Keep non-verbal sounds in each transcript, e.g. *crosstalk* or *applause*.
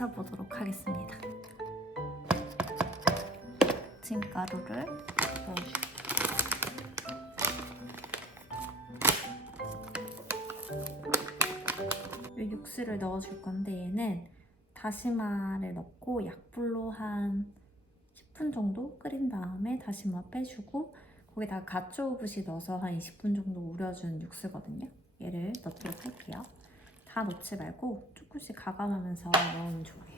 씻어보도록 하겠습니다. 짐가루를 넣어줄게요. 이 육수를 넣어줄 건데 얘는 다시마를 넣고 약불로 한 10분 정도 끓인 다음에 다시마 빼주고 거기다가 가쪼부시 넣어서 한 20분 정도 우려준 육수거든요. 얘를 넣도록 할게요. 다 넣지 말고 조금씩 가감하면서 넣으면 좋아요.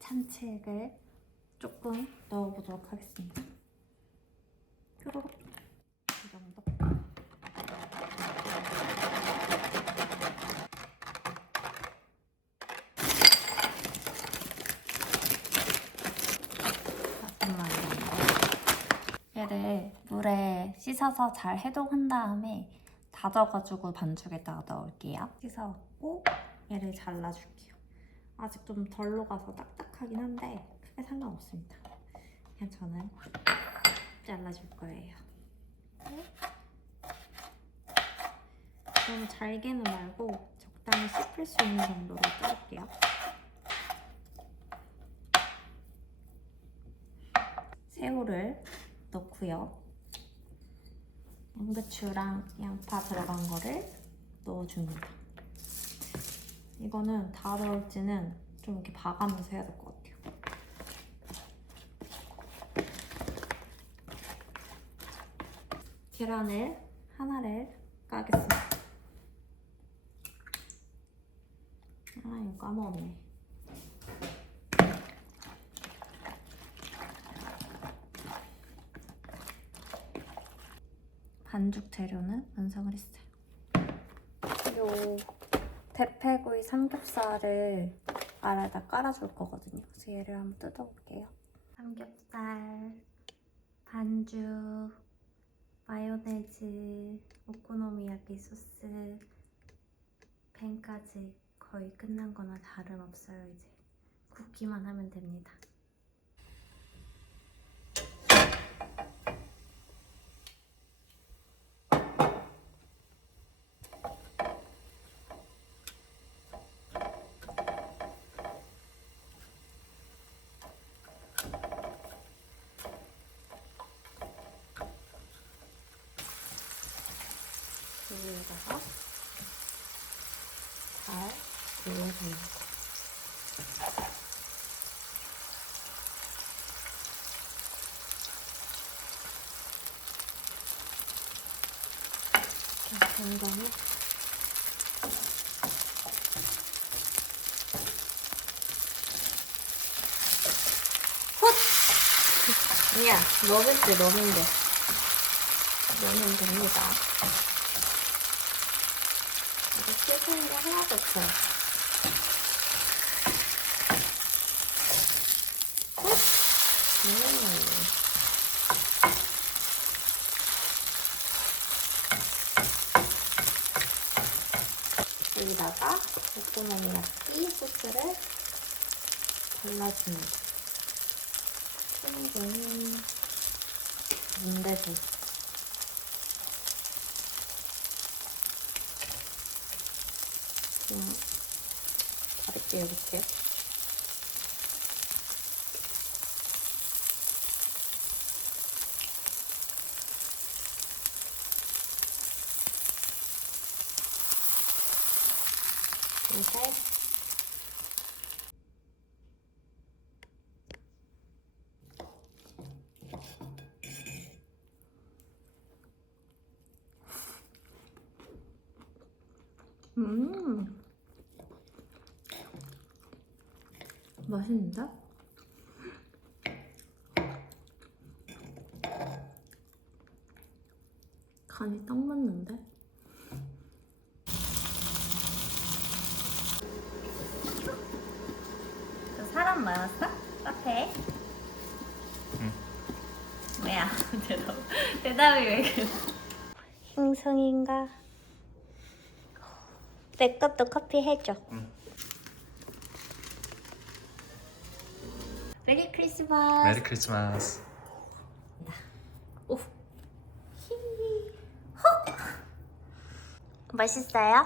참치액을 조금 넣어보도록 하겠습니다. 뾰로록 이 정도. 잠깐만 얘를 물에 씻어서 잘 해동한 다음에 다져가지고 반죽에다가 넣을게요. 씻어갖고 얘를 잘라줄게요. 아직 좀 덜 녹아서 딱딱하긴 한데 크게 상관없습니다. 그냥 저는 잘라줄 거예요. 너무 잘게는 말고 적당히 씹힐 수 있는 정도로 자를게요. 새우를 넣고요. 양배추랑 양파 들어간 거를 넣어줍니다. 이거는 다 넣을지는 좀 이렇게 봐가면서 해야 될 것 같아요. 계란을 하나를 까겠습니다. 아, 이거 까먹었네. 반죽 재료는 완성을 했어요. 요 대패구이 삼겹살을 알에다 깔아줄 거거든요. 그래서 얘를 한번 뜯어볼게요. 삼겹살, 반죽, 마요네즈, 오코노미야키 소스, 팬까지 거의 끝난 거나 다름없어요. 이제 굽기만 하면 됩니다. 여기에다가 잘. 자, 된 다음에 헛! 아니야, 넣을 때 넣으면 돼. 넣으면 됩니다. 튀는 게 하나도 없어요. 헛! 음. 여기다가 오코노미야끼 소스를 발라줍니다. 충분히 문대도 그 냥 가볍게 이렇게 이제 음 맛있는데? 간이 딱 맞는데? 저 사람 많았어? 카페에? 응. 뭐야? *laughs* 대답, 대답이 왜 그래? 흰성인가? 내 것도 커피 해줘. 응. 메리 크리스마스. 메리 크리스마스. 오. 히. 헉. 맛있어요?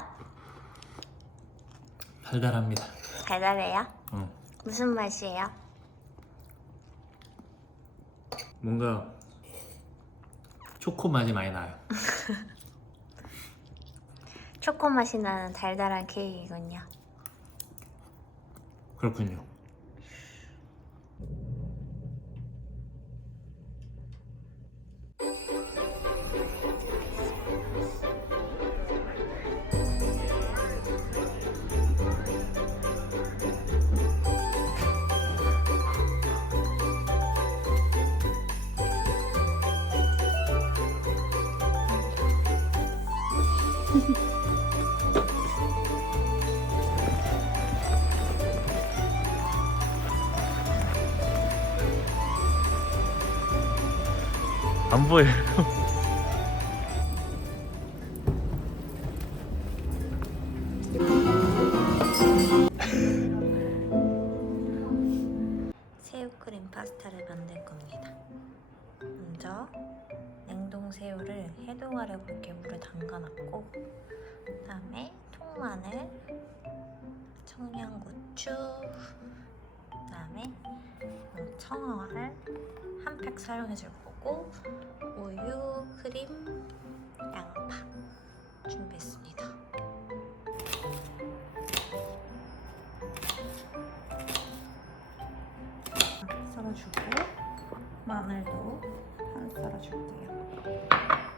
달달합니다. 달달해요? 어. 무슨 맛이에요? 뭔가 초코 맛이 많이 나요. *laughs* 초코 맛이 나는 달달한 케이크군요. 그렇군요. 안 보여요. 해동하려고 이렇게 물에 담가놨고, 그 다음에 통마늘, 청양고추, 그 다음에 청어를 한 팩 사용해 줄 거고, 우유, 크림, 양파 준비했습니다. 썰어주고 마늘도 한 썰어줄게요.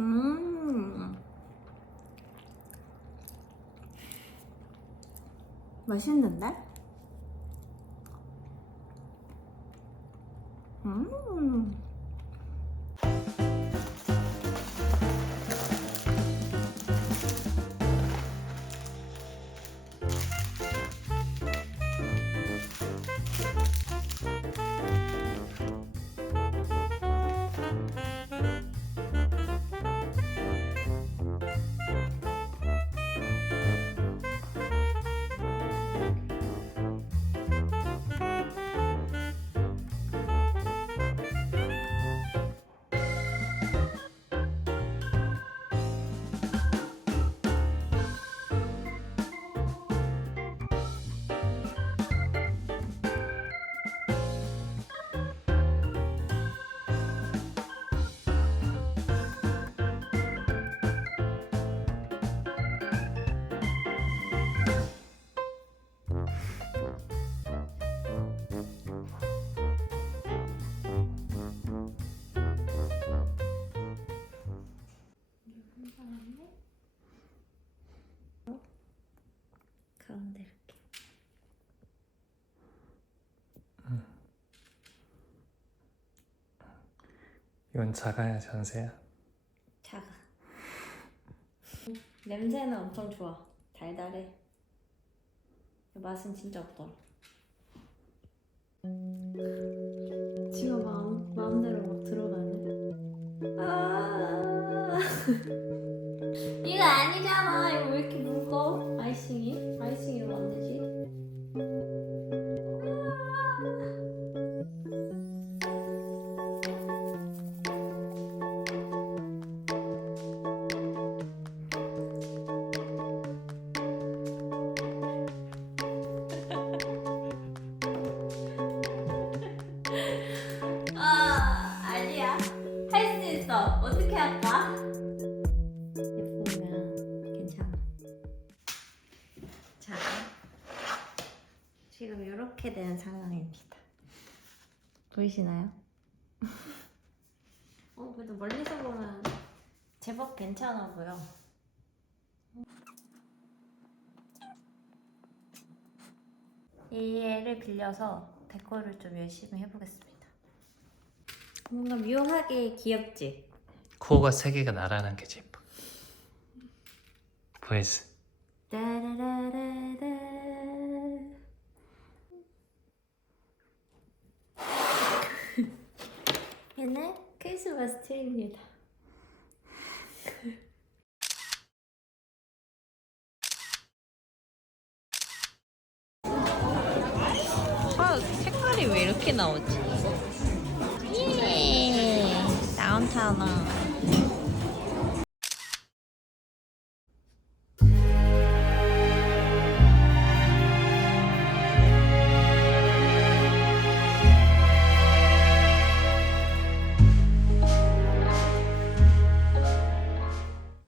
음. 맛있는데? 이건 작아야 전세야. 작아. 냄새는 엄청 좋아. 달달해. 맛은 진짜 없더라. 지가 마음, 마음대로 막 들어가네. 아~ *laughs* 어. 어떻게 할까? 예쁘면 괜찮아. 자, 지금 이렇게 된 상황입니다. 보이시나요? *laughs* 어, 그래도 멀리서 보면 제법 괜찮아 보여. 이 애를 빌려서 데코를 좀 열심히 해보겠습니다. 뭔가 묘하게 귀엽지? 코가 세 개가 날아가는 게 제일 예뻐. 보이스. 따라라라라. 얘는 크리스마스 트리입니다. 아, 색깔이 왜 이렇게 나오지? 예, 다운타운. Thank you.